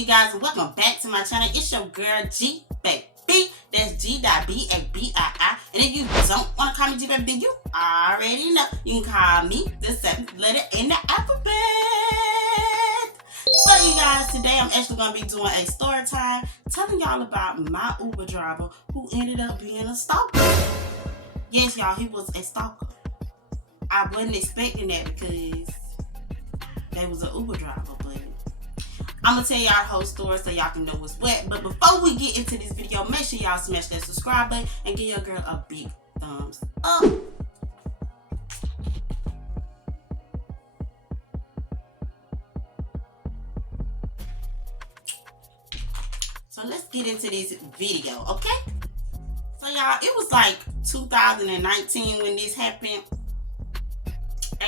you guys, and welcome back to my channel. It's your girl Gbabii. That's Gbabii. And if you don't want to call me Gbabii, then you already know. You can call me the seventh letter in the alphabet. So you guys, today I'm actually going to be doing a story time, telling y'all about my Uber driver who ended up being a stalker. Yes, y'all, he was a stalker. I wasn't expecting that because they was an Uber driver, but I'm gonna tell y'all the whole story so y'all can know what's what. But before we get into this video, make sure y'all smash that subscribe button and give your girl a big thumbs up. So let's get into this video, okay? So y'all, it was like 2019 when this happened,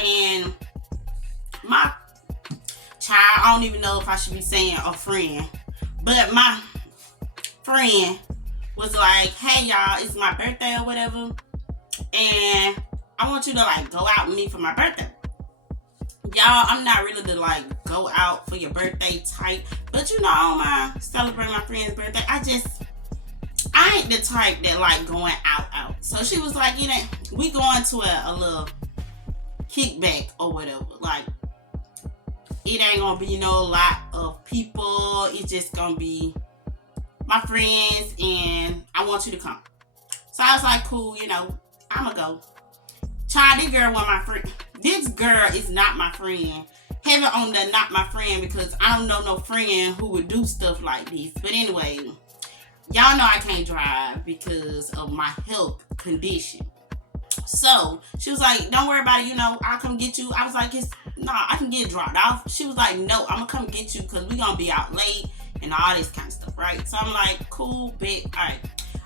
and my child, I don't even know if I should be saying a friend, but my friend was like, hey y'all, it's my birthday or whatever, and I want you to like go out with me for my birthday. Y'all, I'm not really the like go out for your birthday type, but you know, I don't mind celebrating my friend's birthday. I ain't the type that like going out. So she was like, you know, we going to a little kickback or whatever. Like, it ain't gonna be no lot of people. It's just gonna be my friends, and I want you to come. So I was like, cool, you know, I'ma go. Child, this girl was my friend. This girl is not my friend. Heaven on the not my friend, because I don't know no friend who would do stuff like this. But anyway, y'all know I can't drive because of my health condition. So she was like, don't worry about it, you know, I'll come get you. I was like, I can get dropped off. She was like, no, I'm gonna come get you because we're gonna be out late and all this kind of stuff, right? So I'm like, cool, bet. All right,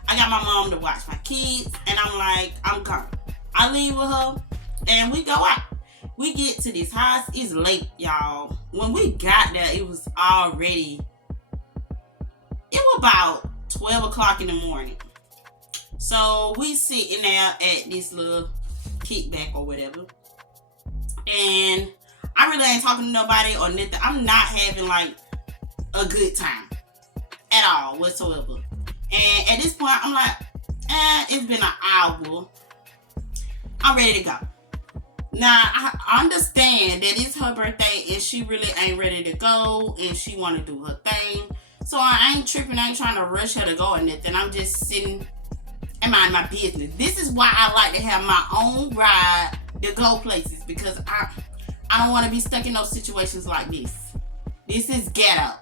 I got my mom to watch my kids, and I'm like, I'm coming. I leave with her and we go out. We get to this house. It's late, y'all. When we got there, it was about 12 o'clock in the morning. So we sitting there at this little kickback or whatever, and I really ain't talking to nobody or nothing. I'm not having like a good time at all whatsoever. And at this point, I'm like, it's been an hour. I'm ready to go. Now, I understand that it's her birthday and she really ain't ready to go and she want to do her thing. So I ain't tripping. I ain't trying to rush her to go or nothing. I'm just sitting and mind my business. This is why I like to have my own ride to go places, because I don't want to be stuck in those situations like this. This is ghetto.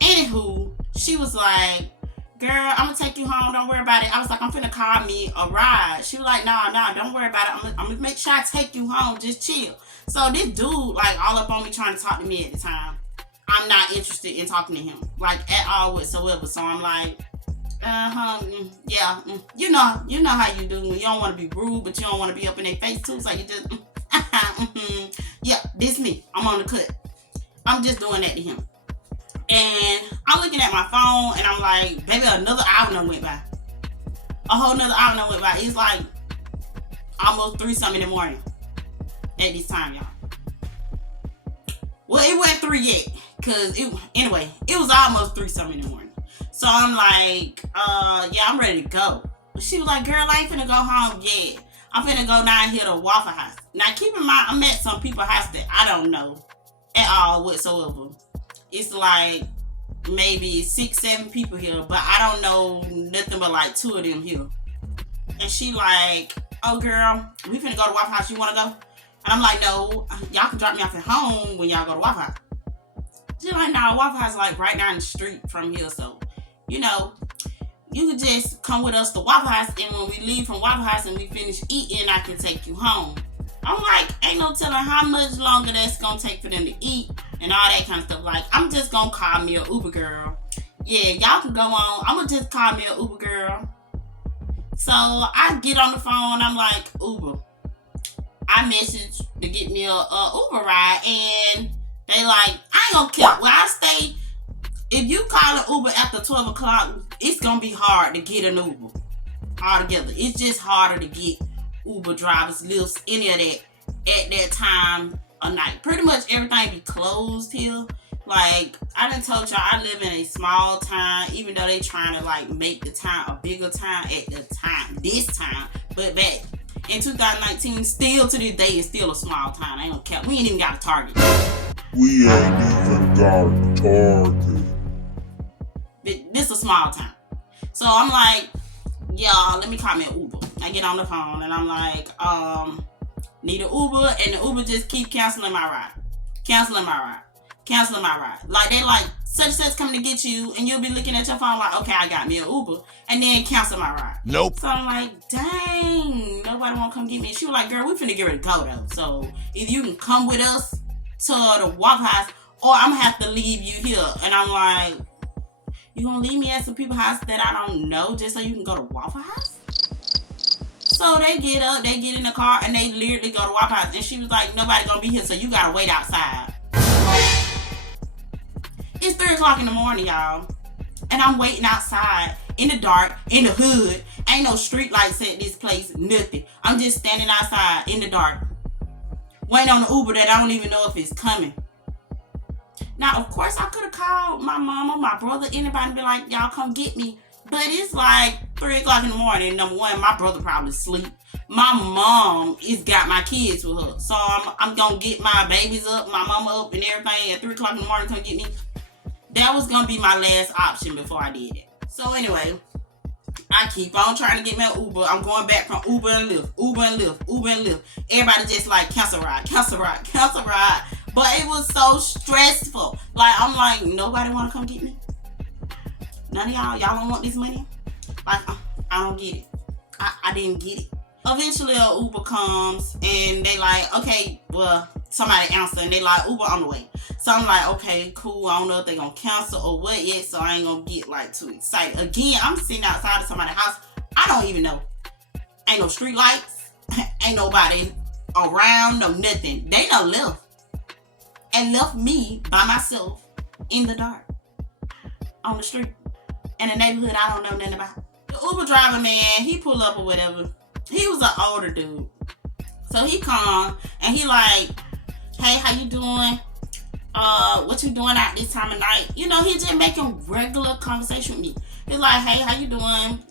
Anywho, she was like, girl, I'm gonna take you home, don't worry about it. I was like, I'm finna call me a ride. She was like, nah, don't worry about it. I'm gonna make sure I take you home, just chill. So this dude like all up on me trying to talk to me at the time. I'm not interested in talking to him like at all whatsoever. So I'm like, yeah, you know how you do when you don't want to be rude, but you don't want to be up in their face too. So you just, yeah, this me. I'm on the cut. I'm just doing that to him. And I'm looking at my phone and I'm like, baby, another hour done went by. A whole nother hour done went by. It's like almost 3-something in the morning at this time, y'all. Well, it wasn't 3 yet, cause it was almost 3-something in the morning. So I'm like, yeah, I'm ready to go. She was like, girl, I ain't finna go home yet. I'm finna go down here to Waffle House. Now, keep in mind, I'm at some people's house that I don't know at all whatsoever. It's like maybe 6-7 people here, but I don't know nothing but like 2 of them here. And she like, oh girl, we finna go to Waffle House. You wanna go? And I'm like, no, y'all can drop me off at home when y'all go to Waffle House. She's like, no, Waffle House is like right down the street from here, so you know, you can just come with us to Waffle House, and when we leave from Waffle House and we finish eating, I can take you home. I'm like, ain't no telling how much longer that's gonna take for them to eat and all that kind of stuff. Like, I'm just gonna call me a Uber girl. Yeah, y'all can go on. I'm gonna just call me a Uber girl. So I get on the phone. I'm like, Uber. I message to get me a Uber ride, and they like, I ain't gonna care. Well, I stay. If you call an Uber after 12 o'clock, it's gonna be hard to get an Uber altogether. It's just harder to get Uber drivers, lifts, any of that at that time of night. Pretty much everything be closed here Like, I done told y'all I live in a small town, even though they trying to like make the town a bigger town at the time, this time. But back in 2019, still to this day, it's still a small town. I ain't gonna count. We ain't even got a Target. We ain't even got a Target. This a small town. So I'm like, y'all, let me call me an Uber. I get on the phone and I'm like, need an Uber, and the Uber just keep canceling my ride. Like, they like, such and such coming to get you, and you'll be looking at your phone like, okay, I got me an Uber, and then cancel my ride. Nope. So I'm like, dang, nobody want to come get me. She was like, girl, we finna get ready to go though. So if you can come with us to the Waffle House, or I'm gonna have to leave you here. And I'm like, you gonna leave me at some people's house that I don't know just so you can go to Waffle House? So they get up, they get in the car, and they literally go to Waffle House. And she was like, nobody gonna be here, so you gotta wait outside. It's 3 o'clock in the morning, y'all. And I'm waiting outside in the dark, in the hood. Ain't no street lights at this place, nothing. I'm just standing outside in the dark, waiting on the Uber that I don't even know if it's coming. Now, of course, I could have called my mama, my brother, anybody, and be like, y'all come get me. But it's like 3 o'clock in the morning. Number one, my brother probably asleep. My mom is got my kids with her. So I'm going to get my babies up, my mama up and everything at 3 o'clock in the morning, come get me. That was going to be my last option before I did it. So anyway, I keep on trying to get me an Uber. I'm going back from Uber and Lyft. Everybody just like, cancel ride. But it was so stressful. Like, I'm like, nobody want to come get me? None of y'all don't want this money? Like, I don't get it. I didn't get it. Eventually, a Uber comes, and they like, okay, well, somebody answer, and they like, Uber on the way. So I'm like, okay, cool. I don't know if they gonna cancel or what yet, so I ain't gonna get like too excited. Again, I'm sitting outside of somebody's house. I don't even know. Ain't no street lights. Ain't nobody around, no nothing. They done left. And left me by myself in the dark on the street in a neighborhood I don't know nothing about. The Uber driver, man, he pull up or whatever. He was an older dude. So he come and he like, hey, how you doing? What you doing out this time of night? You know, he just making regular conversation with me. He's like, hey, how you doing?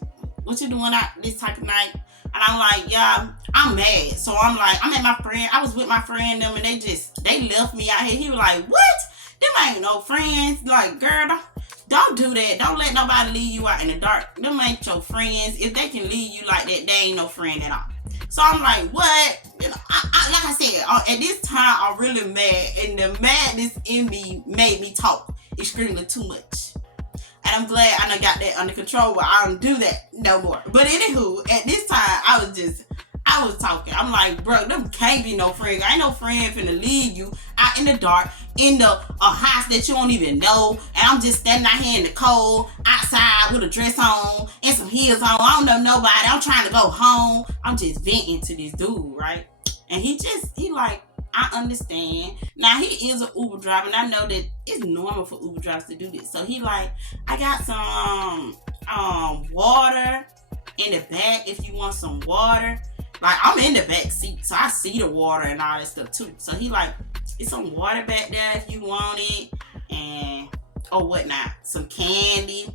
What you doing out this type of night? And I'm like, yeah, I'm mad. So I'm like, I'm at my friend. I was with my friend them, and they left me out here. He was like, what? Them ain't no friends. Like, girl, don't do that. Don't let nobody leave you out in the dark. Them ain't your friends. If they can leave you like that, they ain't no friend at all. So I'm like, what? You know, like I said, at this time, I'm really mad. And the madness in me made me talk extremely too much. And I'm glad I done got that under control, but I don't do that no more. But anywho, at this time, I was talking. I'm like, bro, them can't be no friend. Ain't no friend finna leave you out in the dark, in a house that you don't even know. And I'm just standing out here in the cold, outside with a dress on and some heels on. I don't know nobody. I'm trying to go home. I'm just venting to this dude, right? And he like, I understand. Now, he is an Uber driver, and I know that it's normal for Uber drivers to do this. So he like, I got some water in the back if you want some water. Like, I'm in the back seat, so I see the water and all that stuff too. So he like, it's some water back there if you want it, and or whatnot, some candy.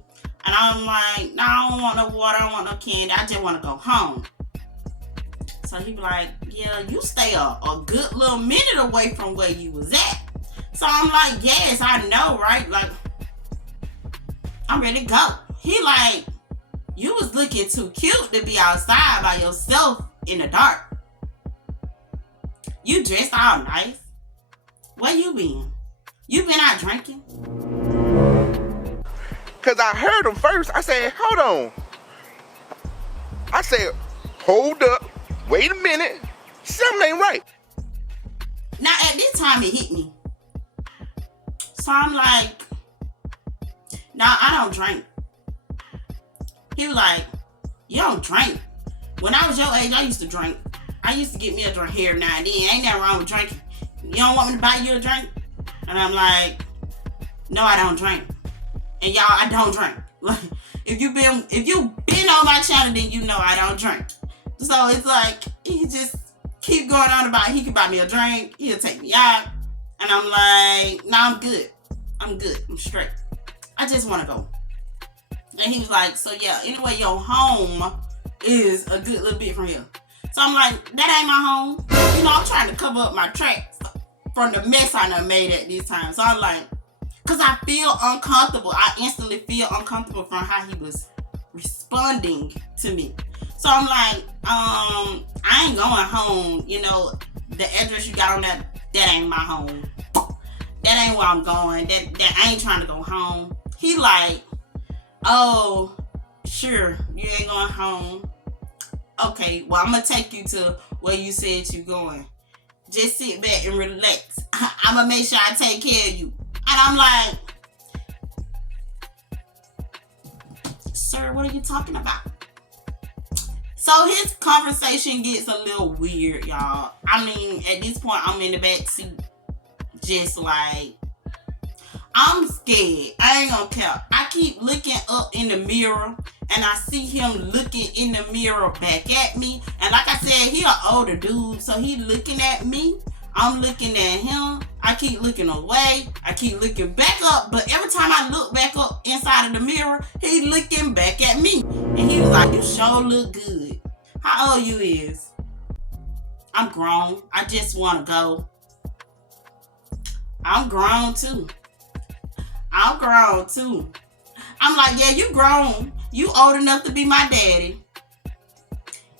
And I'm like, no, I don't want no water, I don't want no candy. I just want to go home. So he be like, yeah, you stay a good little minute away from where you was at. So I'm like, yes, I know, right? Like, I'm ready to go. He like, you was looking too cute to be outside by yourself in the dark. You dressed all nice. Where you been? You been out drinking? Cause I heard him first. I said, hold on. I said, hold up. Wait a minute. Something ain't right. Now, at this time, it hit me. So I'm like, nah, I don't drink. He was like, you don't drink? When I was your age, I used to drink. I used to get me a drink here now and then. Ain't nothing wrong with drinking. You don't want me to buy you a drink? And I'm like, no, I don't drink. And y'all, I don't drink. Like, if you been on my channel, then you know I don't drink. So it's like, he just keep going on about he can buy me a drink, he'll take me out. And I'm like, no, I'm good. I'm good. I'm straight. I just want to go. And he was like, so yeah, anyway, your home is a good little bit from here. So I'm like, that ain't my home. You know, I'm trying to cover up my tracks from the mess I done made at this time. So I'm like, because I feel uncomfortable. I instantly feel uncomfortable from how he was responding to me. So I'm like, I ain't going home. You know, the address you got on that ain't my home. That ain't where I'm going. That I ain't trying to go home. He like, oh, sure, you ain't going home. Okay, well, I'm going to take you to where you said you going. Just sit back and relax. I'm going to make sure I take care of you. And I'm like, sir, what are you talking about? So his conversation gets a little weird, y'all. I mean, at this point, I'm in the back seat. Just like, I'm scared. I ain't gonna care. I keep looking up in the mirror and I see him looking in the mirror back at me. And like I said, he an older dude, so he looking at me. I'm looking at him. I keep looking away. I keep looking back up. But every time I look back up inside of the mirror, he looking back at me. And he was like, you sure look good. How old you is? I'm grown. I just want to go. I'm grown too. I'm grown too. I'm like, yeah, you grown. You old enough to be my daddy.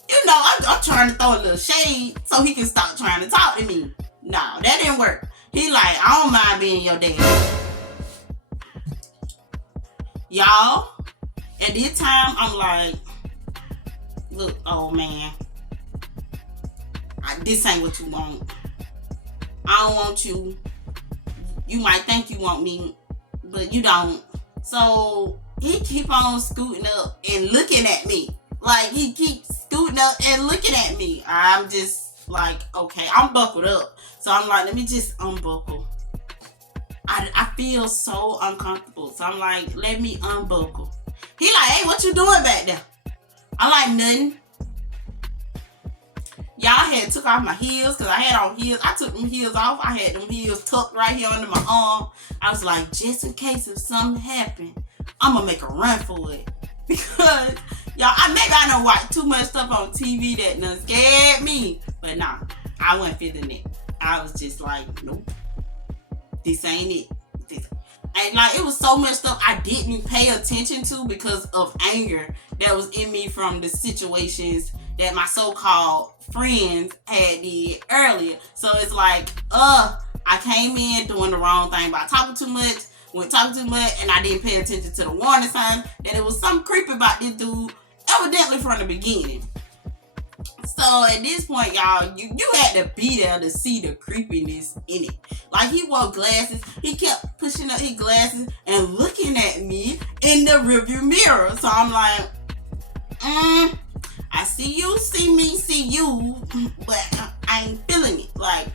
You know, I'm trying to throw a little shade so he can stop trying to talk to me. No, that didn't work. He like, I don't mind being your daddy. Y'all, at this time, I'm like, look, old man, this ain't what you want. I don't want you. You might think you want me, but you don't. So he keep on scooting up and looking at me. Like, he keeps scooting up and looking at me. I'm just like, okay, I'm buckled up. So I'm like, let me just unbuckle. I feel so uncomfortable. So I'm like, let me unbuckle. He like, hey, what you doing back there? I'm like, nothing. Y'all had took off my heels because I had on heels. I took them heels off. I had them heels tucked right here under my arm. I was like, just in case if something happened, I'm going to make a run for it. Because, y'all, maybe I done watched too much stuff on TV that done scared me. But nah, I wasn't feeling it. I was just like, nope. This ain't it. And like, it was so much stuff I didn't pay attention to because of anger that was in me from the situations that my so-called friends had did earlier. So it's like, I came in doing the wrong thing by talking too much, and I didn't pay attention to the warning signs that it was something creepy about this dude, evidently from the beginning. So at this point, y'all, you had to be there to see the creepiness in it. Like, he wore glasses. He kept pushing up his glasses and looking at me in the rearview mirror. So I'm like, I see you, see me, see you, but I ain't feeling it. Like,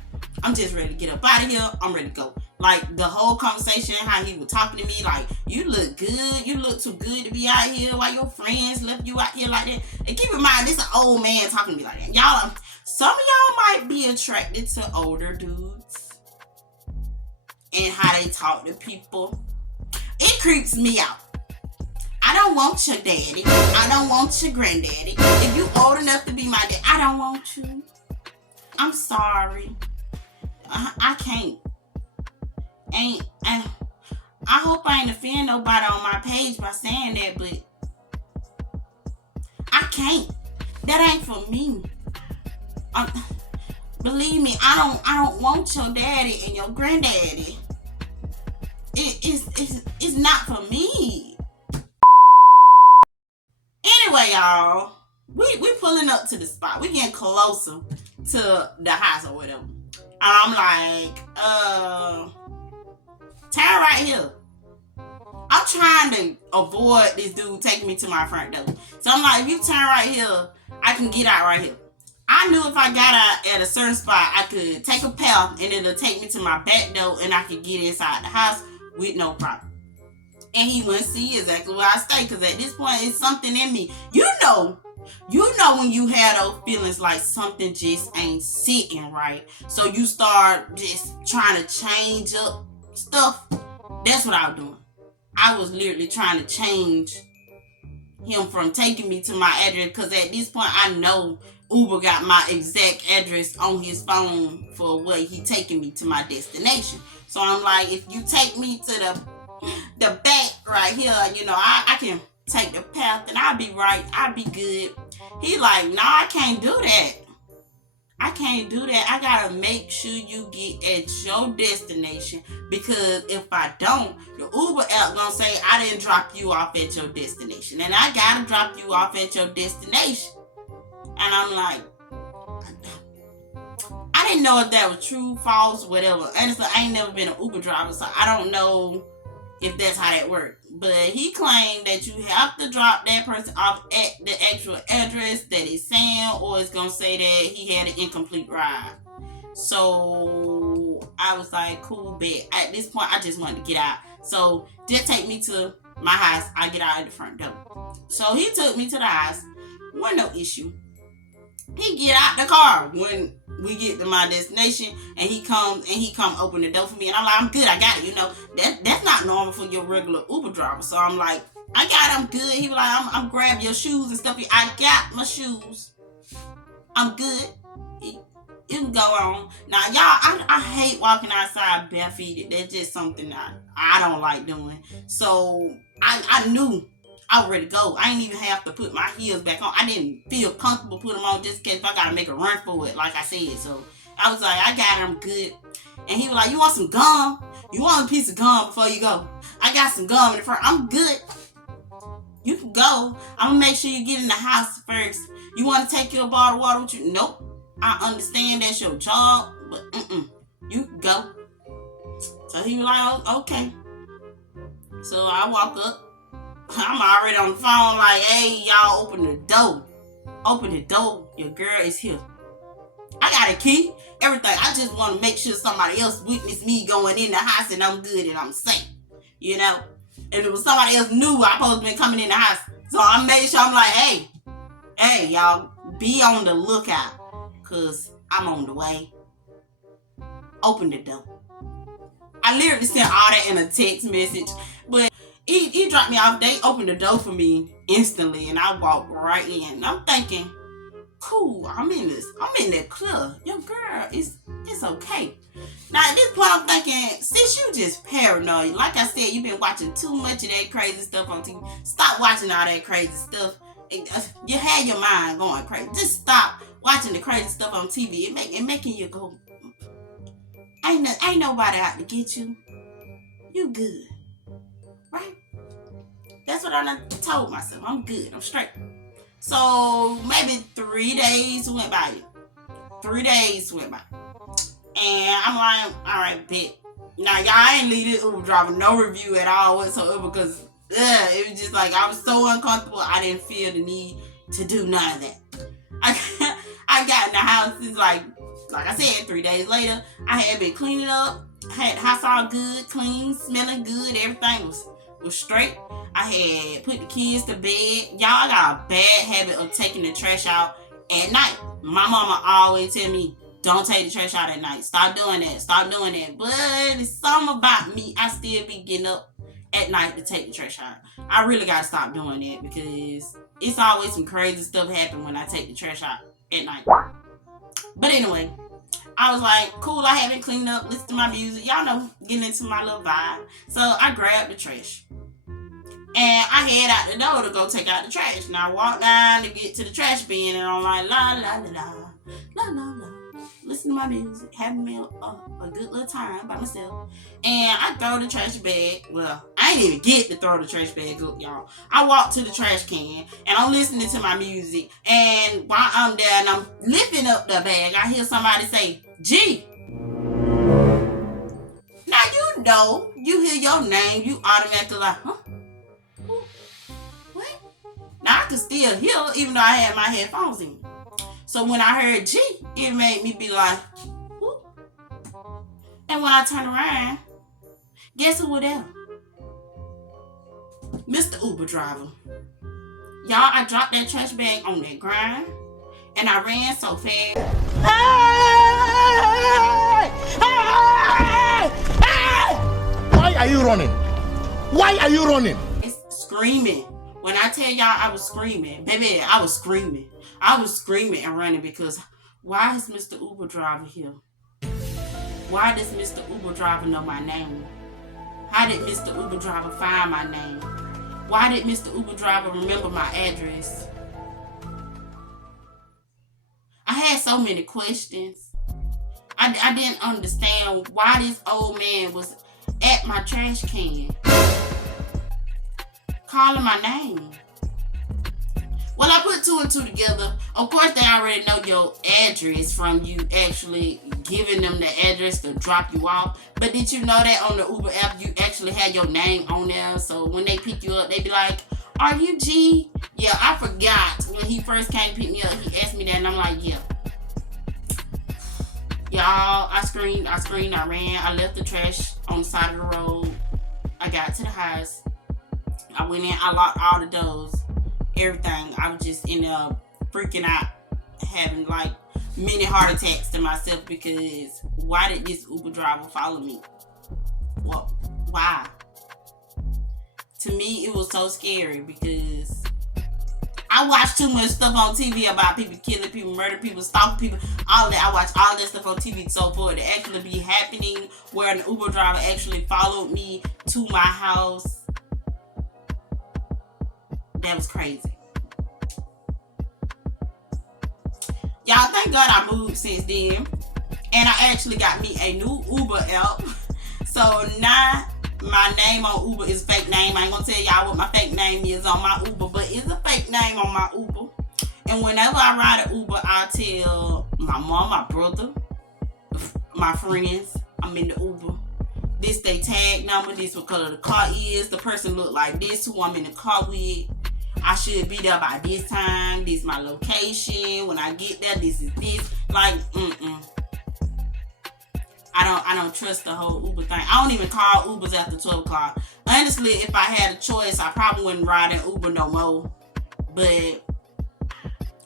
I'm just ready to get up out of here. I'm ready to go. Like, the whole conversation, how he was talking to me, like, you look good. You look too good to be out here while your friends left you out here like that. And keep in mind, this is an old man talking to me like that. Y'all, some of y'all might be attracted to older dudes and how they talk to people. It creeps me out. I don't want your daddy. I don't want your granddaddy. If you old enough to be my dad, I don't want you. I'm sorry. I can't. And I hope I ain't offend nobody on my page by saying that, but I can't. That ain't for me. Believe me, I don't want your daddy and your granddaddy. It's not for me. Anyway, y'all, we pulling up to the spot. We getting closer to the house or whatever. I'm like, turn right here. I'm trying to avoid this dude taking me to my front door. So I'm like, if you turn right here, I can get out right here. I knew if I got out at a certain spot, I could take a path and it'll take me to my back door and I could get inside the house with no problem. And he wouldn't see exactly where I stay, because at this point, it's something in me. You know when you have those feelings like something just ain't sitting right. So you start just trying to change up stuff. That's what I was doing. I was literally trying to change him from taking me to my address, because at this point I know Uber got my exact address on his phone for what he taking me to my destination. So I'm like, if you take me to the back right here, you know, I can take the path and I'll be right, I'll be good. He like, nah, I can't do that. I can't do that. I gotta make sure you get at your destination, because if I don't, the Uber app gonna say I didn't drop you off at your destination, and I gotta drop you off at your destination. And I'm like, I didn't know if that was true, false, whatever. Honestly, I ain't never been an Uber driver, so I don't know if that's how that worked. But he claimed that you have to drop that person off at the actual address that he's saying, or it's gonna say that he had an incomplete ride. So I was like, cool, bet. At this point, I just wanted to get out. So just take me to my house. I get out at the front door. So he took me to the house. Wasn't no issue. He get out the car when we get to my destination, and he come open the door for me, and I'm like, I'm good, I got it. You know, that's not normal for your regular Uber driver. So I'm like, I got it, I'm good. He was like, I'm grabbing your shoes and stuff. I got my shoes. I'm good. You can go on. Now, y'all, I hate walking outside barefooted. That's just something I don't like doing. So I knew I was ready to go. I didn't even have to put my heels back on. I didn't feel comfortable putting them on just in case I gotta make a run for it, like I said. So I was like, I got it, I'm good. And he was like, you want some gum? You want a piece of gum before you go? I got some gum in the front. I'm good. You can go. I'm gonna make sure you get in the house first. You want to take your bottle of water with you? Nope. I understand that's your job, but you can go. So he was like, okay. So I walk up. I'm already on the phone like, hey, y'all, open the door. Open the door. Your girl is here. I got a key. Everything. I just want to make sure somebody else witnessed me going in the house and I'm good and I'm safe. You know? If it was somebody else knew I supposed to be coming in the house. So I made sure, I'm like, hey, y'all, be on the lookout, because I'm on the way. Open the door. I literally sent all that in a text message, but he dropped me off. They opened the door for me instantly, and I walked right in. And I'm thinking, cool, I'm in that club. Your girl, it's okay. Now at this point, I'm thinking, sis, you just paranoid. Like I said, you've been watching too much of that crazy stuff on TV. Stop watching all that crazy stuff. You had your mind going crazy. Just stop watching the crazy stuff on TV. It making you go, ain't nobody out to get you. You good. Right? That's what I told myself. I'm good. I'm straight. So maybe 3 days went by. 3 days went by. And I'm like, all right, bet. Now, y'all ain't leave this Uber driver no review at all whatsoever, because it was just like, I was so uncomfortable. I didn't feel the need to do none of that. I got in the house. It's like I said, 3 days later, I had been cleaning up. Had the house all good, clean, smelling good. Everything was straight. I had put the kids to bed. Y'all, got a bad habit of taking the trash out at night. My mama always tell me, don't take the trash out at night. Stop doing that. Stop doing that. But it's something about me. I still be getting up at night to take the trash out. I really got to stop doing that, because it's always some crazy stuff happen when I take the trash out at night. But anyway, I was like, cool, I haven't cleaned up, listened to my music. Y'all know, getting into my little vibe. So I grabbed the trash. And I head out the door to go take out the trash. Now I walk down to get to the trash bin, and I'm like, la la la la, la la la. Listen to my music, having me a good little time by myself. And I throw the trash bag. Well, I didn't even get to throw the trash bag up, y'all. I walk to the trash can, and I'm listening to my music. And while I'm there and I'm lifting up the bag, I hear somebody say, G. Now, you know, you hear your name, you automatically like, huh? What? Now, I could still hear, even though I had my headphones in. So when I heard G, it made me be like, whoop. And when I turned around, guess who was there? Mr. Uber driver. Y'all, I dropped that trash bag on that ground, and I ran so fast. Hey! Hey! Hey! Why Why are you running? Why are you running? It's screaming. When I tell y'all I was screaming, baby, I was screaming. I was screaming and running because why is Mr. Uber driver here? Why does Mr. Uber driver know my name? How did Mr. Uber driver find my name? Why did Mr. Uber driver remember my address? I had so many questions. I didn't understand why this old man was at my trash can calling my name. Well, I put two and two together. Of course, they already know your address from you actually giving them the address to drop you off. But did you know that on the Uber app, you actually had your name on there? So when they pick you up, they be like, "Are you G?" Yeah, I forgot when he first came to pick me up. He asked me that, and I'm like, "Yeah." Y'all, I screamed, I ran. I left the trash on the side of the road. I got to the house. I went in, I locked all the doors, everything. I was just in there freaking out, having like many heart attacks to myself because why did this Uber driver follow me? Well, why? To me, it was so scary because I watch too much stuff on TV about people killing people, murdering people, stalking people, all that. I watch all that stuff on TV. So for it to actually be happening where an Uber driver actually followed me to my house, that was crazy. Y'all, thank God I moved since then. And I actually got me a new Uber app. So now my name on Uber is fake name. I ain't gonna tell y'all what my fake name is on my Uber, but it's a fake name on my Uber. And whenever I ride an Uber, I tell my mom, my brother, my friends, I'm in the Uber. This they tag number, this what color the car is, the person look like this, who I'm in the car with. I should be there by this time. This my location. When I get there, this is this. Like, I don't trust the whole Uber thing. I don't even call Ubers after 12 o'clock. Honestly, if I had a choice, I probably wouldn't ride an Uber no more. But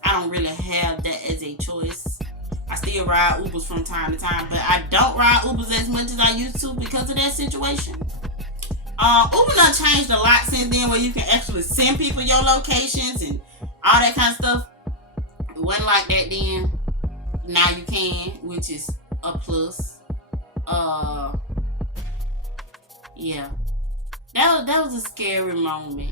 I don't really have that as a choice. I still ride Ubers from time to time, but I don't ride Ubers as much as I used to because of that situation. Uber done changed a lot since then where you can actually send people your locations and all that kind of stuff. It wasn't like that then. Now you can, which is a plus. Yeah. That was a scary moment.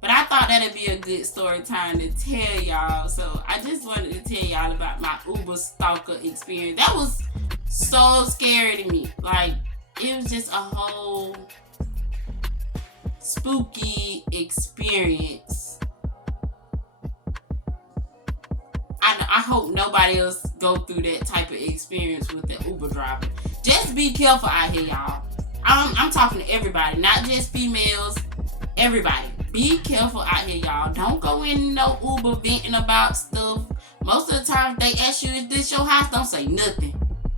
But I thought that'd be a good story time to tell y'all. So I just wanted to tell y'all about my Uber stalker experience. That was so scary to me. Like, it was just a whole spooky experience. I hope nobody else go through that type of experience with the Uber driver. Just be careful out here, y'all. I'm talking to everybody, not just females. Everybody, be careful out here, y'all. Don't go in no Uber venting about stuff. Most of the time, if they ask you, "Is this your house?" Don't say nothing.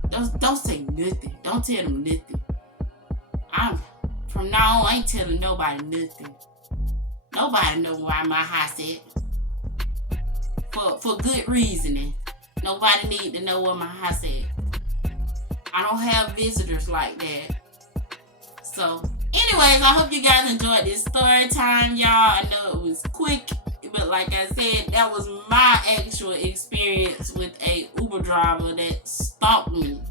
Don't say nothing. Don't tell them nothing. From now on, I ain't telling nobody nothing. Nobody know why my house at. For good reasoning. Nobody need to know where my house at. I don't have visitors like that. So, anyways, I hope you guys enjoyed this story time, y'all. I know it was quick, but like I said, that was my actual experience with a Uber driver that stalked me.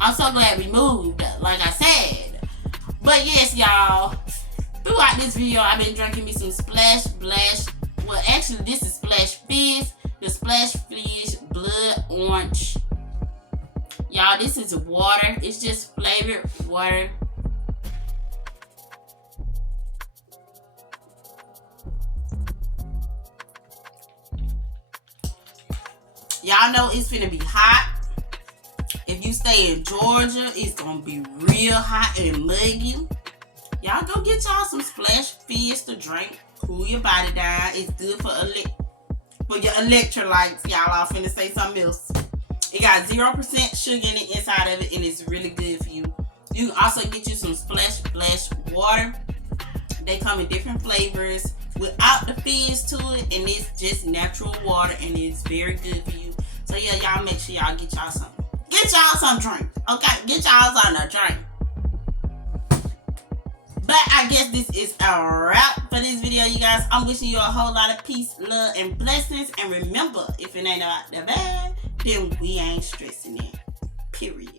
I'm so glad we moved, like I said. But yes, y'all, throughout this video, I've been drinking me some Splash Blash. Well, actually, this is Splash Fizz. The Splash Fizz Blood Orange. Y'all, this is water. It's just flavored water. Y'all know it's finna be hot. If you stay in Georgia, it's gonna be real hot and muggy. Y'all go get y'all some Splash Fizz to drink. Cool your body down. It's good for your electrolytes. Y'all, I'm finna say something else. It got 0% sugar in the inside of it, and it's really good for you. You can also get you some Splash Splash water. They come in different flavors without the fizz to it, and it's just natural water, and it's very good for you. So yeah, y'all make sure y'all get y'all some. Get Get y'all some drink. Okay? Get y'all some to drink. But I guess this is a wrap for this video, you guys. I'm wishing you a whole lot of peace, love, and blessings. And remember, if it ain't about the bad, then we ain't stressing it. Period.